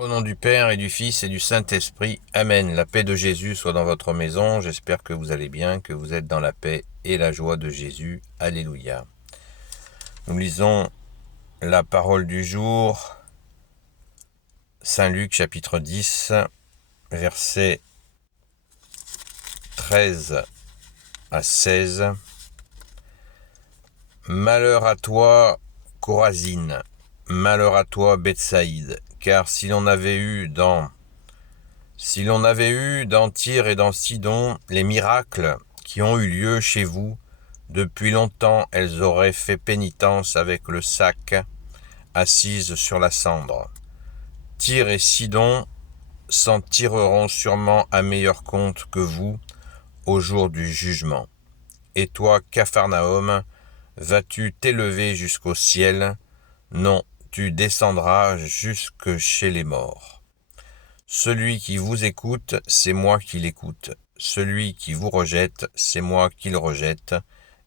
Au nom du Père et du Fils et du Saint-Esprit, Amen. La paix de Jésus soit dans votre maison. J'espère que vous allez bien, que vous êtes dans la paix et la joie de Jésus. Alléluia. Nous lisons la parole du jour, Saint Luc chapitre 10, versets 13 à 16. Malheur à toi, Chorazine, malheur à toi, Bethsaïde, car si l'on avait eu dans Tyr et dans Sidon les miracles qui ont eu lieu chez vous, depuis longtemps elles auraient fait pénitence avec le sac, assises sur la cendre. Tyr et Sidon s'en tireront sûrement à meilleur compte que vous au jour du jugement. Et toi, Capharnaüm, vas-tu t'élever jusqu'au ciel? Non, tu descendras jusque chez les morts. Celui qui vous écoute, c'est moi qui l'écoute. Celui qui vous rejette, c'est moi qui le rejette.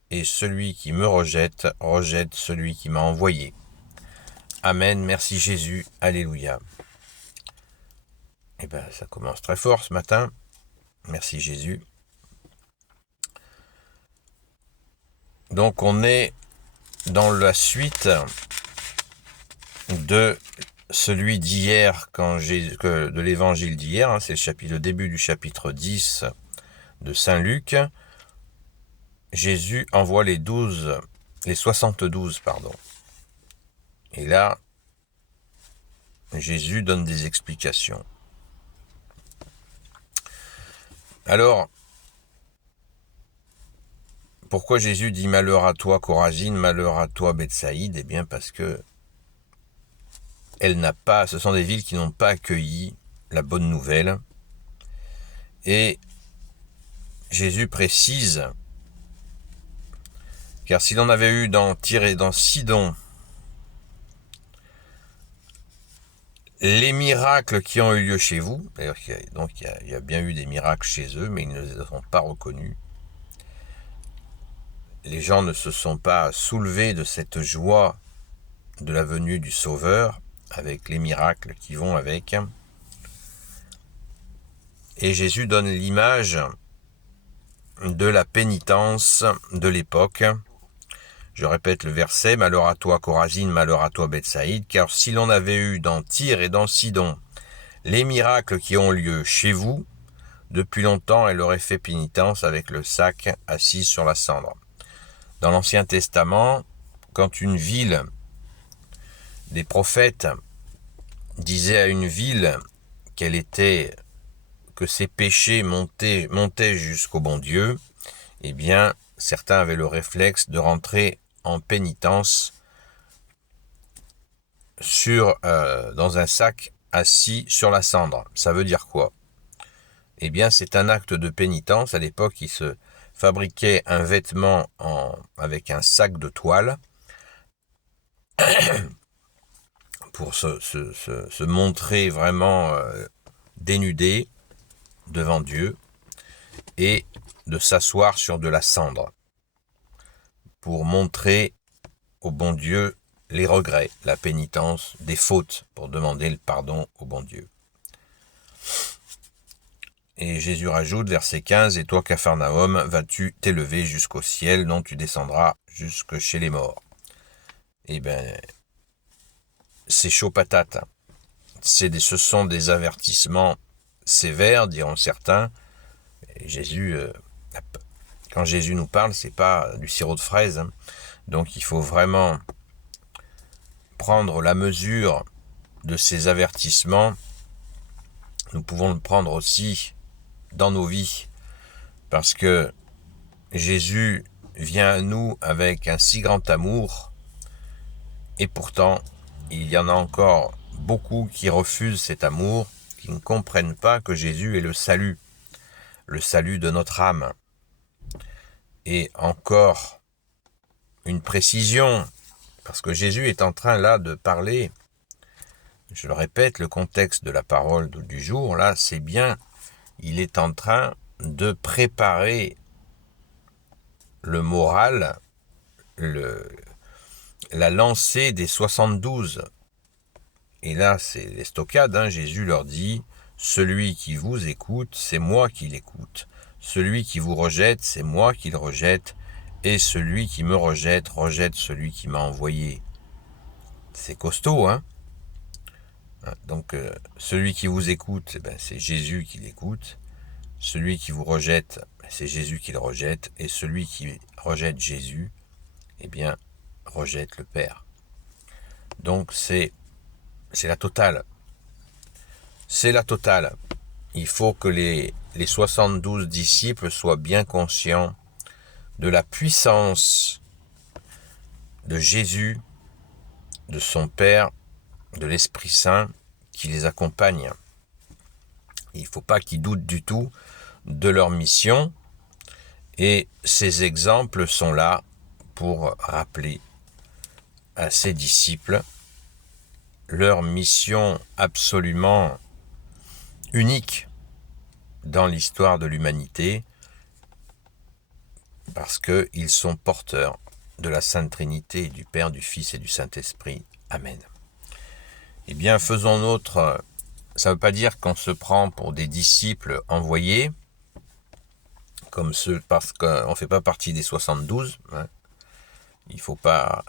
Et celui qui me rejette, rejette celui qui m'a envoyé. Amen, merci Jésus, alléluia. Eh bien, ça commence très fort ce matin. Merci Jésus. Donc on est dans la suite de celui d'hier, de l'évangile d'hier, c'est le début du chapitre 10 de Saint Luc. Jésus envoie les 72, pardon. Et là, Jésus donne des explications. Alors, pourquoi Jésus dit malheur à toi Chorazine, malheur à toi Bethsaïde? Eh bien parce que ce sont des villes qui n'ont pas accueilli la bonne nouvelle. Et Jésus précise, car si l'on avait eu dans Tyr et dans Sidon les miracles qui ont eu lieu chez vous, d'ailleurs il y a bien eu des miracles chez eux, mais ils ne les ont pas reconnus. Les gens ne se sont pas soulevés de cette joie de la venue du Sauveur, avec les miracles qui vont avec. Et Jésus donne l'image de la pénitence de l'époque. Je répète le verset, malheur à toi Chorazine, malheur à toi Bethsaïde, car si l'on avait eu dans Tyr et dans Sidon les miracles qui ont lieu chez vous, depuis longtemps elle aurait fait pénitence avec le sac assis sur la cendre. Dans l'Ancien Testament, quand une ville, des prophètes disaient à une ville que ses péchés montaient jusqu'au bon Dieu, eh bien, certains avaient le réflexe de rentrer en pénitence dans un sac assis sur la cendre. Ça veut dire quoi? Eh bien, c'est un acte de pénitence. À l'époque, il se fabriquait un vêtement avec un sac de toile pour se montrer vraiment dénudé devant Dieu et de s'asseoir sur de la cendre pour montrer au bon Dieu les regrets, la pénitence, des fautes, pour demander le pardon au bon Dieu. Et Jésus rajoute, verset 15, « Et toi, Capharnaüm, vas-tu t'élever jusqu'au ciel, non tu descendras jusque chez les morts. » Eh bien, c'est chaud patate. Ce sont des avertissements sévères, diront certains. Et quand Jésus nous parle, c'est pas du sirop de fraise. Donc il faut vraiment prendre la mesure de ces avertissements. Nous pouvons le prendre aussi dans nos vies, parce que Jésus vient à nous avec un si grand amour, et pourtant il y en a encore beaucoup qui refusent cet amour, qui ne comprennent pas que Jésus est le salut de notre âme. Et encore une précision, parce que Jésus est en train là de parler, je le répète, le contexte de la parole du jour, là, c'est bien, il est en train de préparer le moral, la lancée des 72. Et là, c'est l'estocade, hein. Jésus leur dit, « Celui qui vous écoute, c'est moi qui l'écoute. Celui qui vous rejette, c'est moi qui le rejette. Et celui qui me rejette, rejette celui qui m'a envoyé. » C'est costaud, hein. Donc, celui qui vous écoute, c'est Jésus qui l'écoute. Celui qui vous rejette, c'est Jésus qui le rejette. Et celui qui rejette Jésus, rejette le Père. Donc, c'est la totale. C'est la totale. Il faut que les 72 disciples soient bien conscients de la puissance de Jésus, de son Père, de l'Esprit Saint qui les accompagne. Il ne faut pas qu'ils doutent du tout de leur mission. Et ces exemples sont là pour rappeler à ses disciples leur mission absolument unique dans l'histoire de l'humanité, parce qu'ils sont porteurs de la Sainte Trinité, du Père, du Fils et du Saint-Esprit. Amen. Eh bien, faisons notre... Ça ne veut pas dire qu'on se prend pour des disciples envoyés, comme ceux, parce qu'on ne fait pas partie des 72. Hein. Il ne faut pas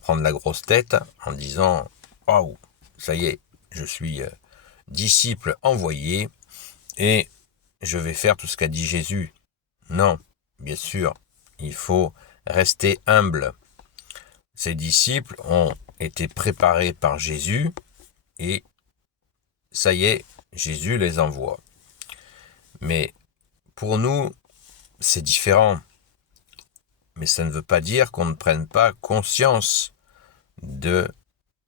prendre la grosse tête en disant « Oh, ça y est, je suis disciple envoyé et je vais faire tout ce qu'a dit Jésus. » Non, bien sûr, il faut rester humble. Ces disciples ont été préparés par Jésus et ça y est, Jésus les envoie. Mais pour nous, c'est différent. Mais ça ne veut pas dire qu'on ne prenne pas conscience de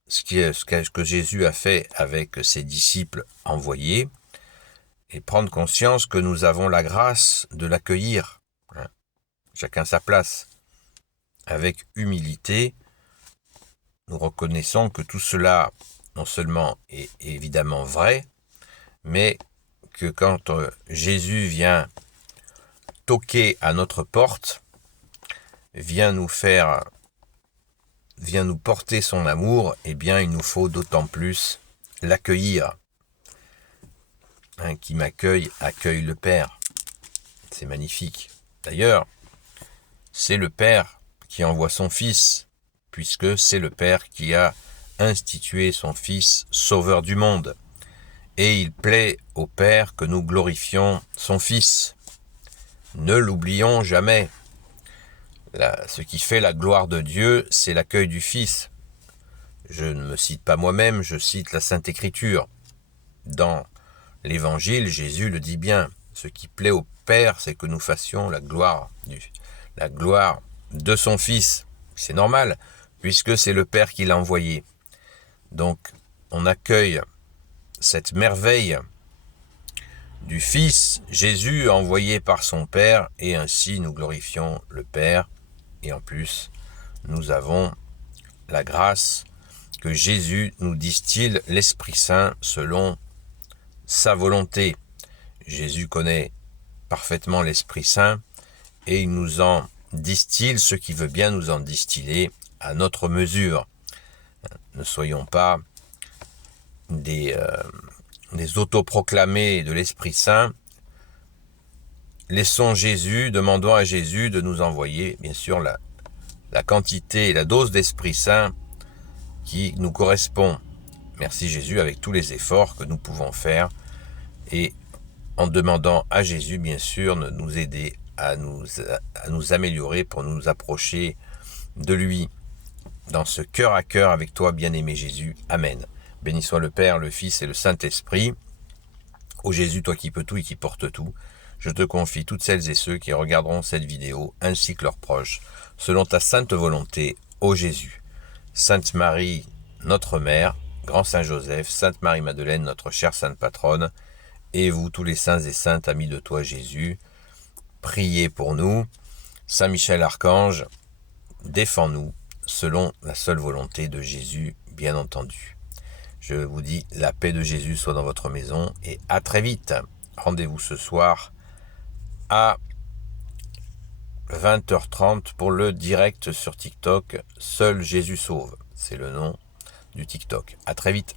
ce que Jésus a fait avec ses disciples envoyés et prendre conscience que nous avons la grâce de l'accueillir. Hein. Chacun sa place. Avec humilité, nous reconnaissons que tout cela, non seulement est évidemment vrai, mais que quand Jésus vient toquer à notre porte, vient nous porter son amour, eh bien il nous faut d'autant plus l'accueillir. Hein, qui m'accueille, accueille le Père. C'est magnifique. D'ailleurs, c'est le Père qui envoie son Fils, puisque c'est le Père qui a institué son Fils sauveur du monde. Et il plaît au Père que nous glorifions son Fils. Ne l'oublions jamais. Ce qui fait la gloire de Dieu, c'est l'accueil du Fils. Je ne me cite pas moi-même, je cite la Sainte Écriture. Dans l'Évangile, Jésus le dit bien. Ce qui plaît au Père, c'est que nous fassions la gloire de son Fils. C'est normal, puisque c'est le Père qui l'a envoyé. Donc, on accueille cette merveille du Fils, Jésus envoyé par son Père, et ainsi nous glorifions le Père. Et en plus, nous avons la grâce que Jésus nous distille l'Esprit Saint selon sa volonté. Jésus connaît parfaitement l'Esprit Saint et il nous en distille ce qui veut bien nous en distiller à notre mesure. Ne soyons pas des autoproclamés de l'Esprit Saint. Laissons Jésus, demandons à Jésus de nous envoyer, bien sûr, la quantité et la dose d'Esprit Saint qui nous correspond. Merci Jésus, avec tous les efforts que nous pouvons faire et en demandant à Jésus, bien sûr, de nous aider à nous améliorer pour nous approcher de lui dans ce cœur à cœur avec toi, bien-aimé Jésus. Amen. Béni soit le Père, le Fils et le Saint-Esprit. Ô Jésus, toi qui peux tout et qui portes tout, je te confie toutes celles et ceux qui regarderont cette vidéo, ainsi que leurs proches, selon ta sainte volonté, ô Jésus. Sainte Marie, notre Mère, Grand Saint Joseph, Sainte Marie-Madeleine, notre chère Sainte Patronne, et vous, tous les saints et saintes amis de toi, Jésus, priez pour nous. Saint Michel Archange, défends-nous, selon la seule volonté de Jésus, bien entendu. Je vous dis, la paix de Jésus soit dans votre maison, et à très vite. Rendez-vous ce soir à 20h30 pour le direct sur TikTok. Seul Jésus sauve. C'est le nom du TikTok. À très vite.